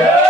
Yeah!